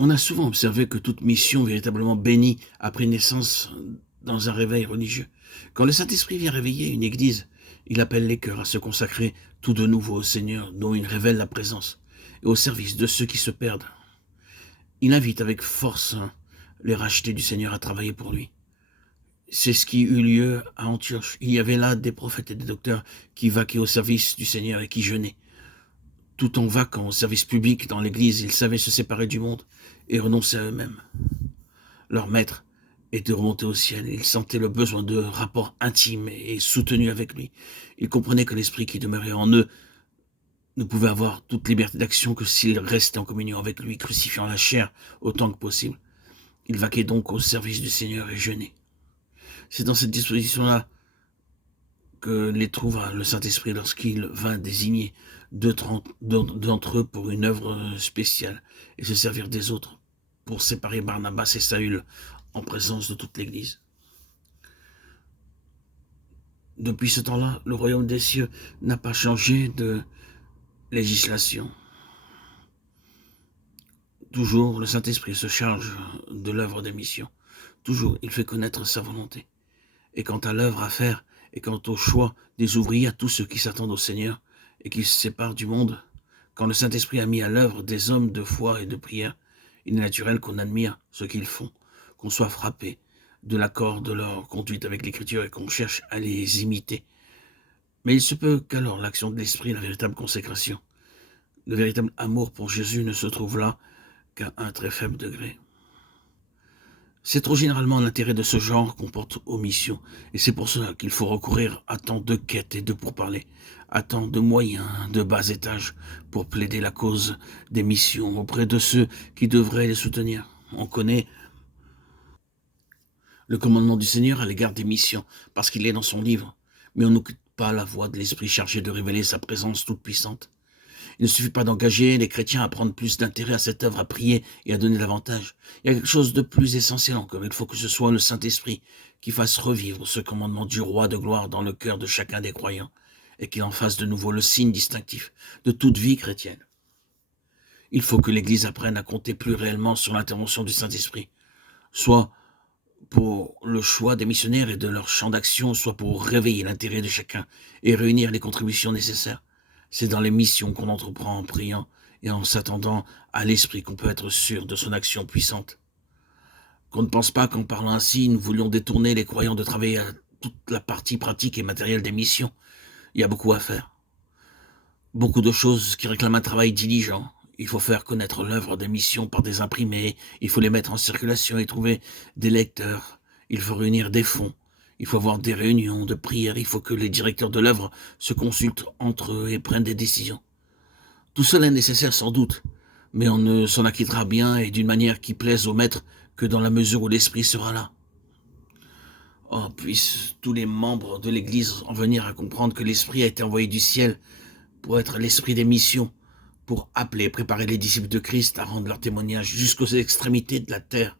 On a souvent observé que toute mission véritablement bénie a pris naissance dans un réveil religieux. Quand le Saint-Esprit vient réveiller une église, il appelle les cœurs à se consacrer tout de nouveau au Seigneur, dont il révèle la présence, et au service de ceux qui se perdent. Il invite avec force les rachetés du Seigneur à travailler pour lui. C'est ce qui eut lieu à Antioche. Il y avait là des prophètes et des docteurs qui vaquaient au service du Seigneur et qui jeûnaient. Tout en vaquant au service public dans l'église, ils savaient se séparer du monde et renoncer à eux-mêmes. Leur maître était remonté au ciel. Ils sentaient le besoin de rapports intimes et soutenus avec lui. Ils comprenaient que l'esprit qui demeurait en eux ne pouvait avoir toute liberté d'action que s'ils restaient en communion avec lui, crucifiant la chair autant que possible. Ils vaquaient donc au service du Seigneur et jeûnaient. C'est dans cette disposition-là que les trouva le Saint-Esprit lorsqu'il vint désigner d'entre eux pour une œuvre spéciale et se servir des autres pour séparer Barnabas et Saül en présence de toute l'Église. Depuis ce temps-là, le royaume des cieux n'a pas changé de législation. Toujours, le Saint-Esprit se charge de l'œuvre des missions. Toujours, il fait connaître sa volonté. Et quant à l'œuvre à faire, et quant au choix des ouvriers, à tous ceux qui s'attendent au Seigneur et qui se séparent du monde, quand le Saint-Esprit a mis à l'œuvre des hommes de foi et de prière, il est naturel qu'on admire ce qu'ils font, qu'on soit frappé de l'accord de leur conduite avec l'Écriture et qu'on cherche à les imiter. Mais il se peut qu'alors l'action de l'Esprit, la véritable consécration, le véritable amour pour Jésus ne se trouve là qu'à un très faible degré. C'est trop généralement l'intérêt de ce genre qu'on porte aux missions, et c'est pour cela qu'il faut recourir à tant de quêtes et de pourparlers, à tant de moyens de bas étage pour plaider la cause des missions auprès de ceux qui devraient les soutenir. On connaît le commandement du Seigneur à l'égard des missions, parce qu'il est dans son livre, mais on n'occupe pas la voix de l'Esprit chargé de révéler sa présence toute puissante. Il ne suffit pas d'engager les chrétiens à prendre plus d'intérêt à cette œuvre, à prier et à donner davantage. Il y a quelque chose de plus essentiel encore. Il faut que ce soit le Saint-Esprit qui fasse revivre ce commandement du roi de gloire dans le cœur de chacun des croyants et qu'il en fasse de nouveau le signe distinctif de toute vie chrétienne. Il faut que l'Église apprenne à compter plus réellement sur l'intervention du Saint-Esprit, soit pour le choix des missionnaires et de leur champ d'action, soit pour réveiller l'intérêt de chacun et réunir les contributions nécessaires. C'est dans les missions qu'on entreprend en priant et en s'attendant à l'Esprit qu'on peut être sûr de son action puissante. Qu'on ne pense pas qu'en parlant ainsi, nous voulions détourner les croyants de travailler à toute la partie pratique et matérielle des missions. Il y a beaucoup à faire. Beaucoup de choses qui réclament un travail diligent. Il faut faire connaître l'œuvre des missions par des imprimés, il faut les mettre en circulation et trouver des lecteurs, il faut réunir des fonds. Il faut avoir des réunions de prière, il faut que les directeurs de l'œuvre se consultent entre eux et prennent des décisions. Tout cela est nécessaire sans doute, mais on ne s'en acquittera bien et d'une manière qui plaise au maître que dans la mesure où l'Esprit sera là. Oh, puissent tous les membres de l'Église en venir à comprendre que l'Esprit a été envoyé du ciel pour être l'Esprit des missions, pour appeler et préparer les disciples de Christ à rendre leur témoignage jusqu'aux extrémités de la terre.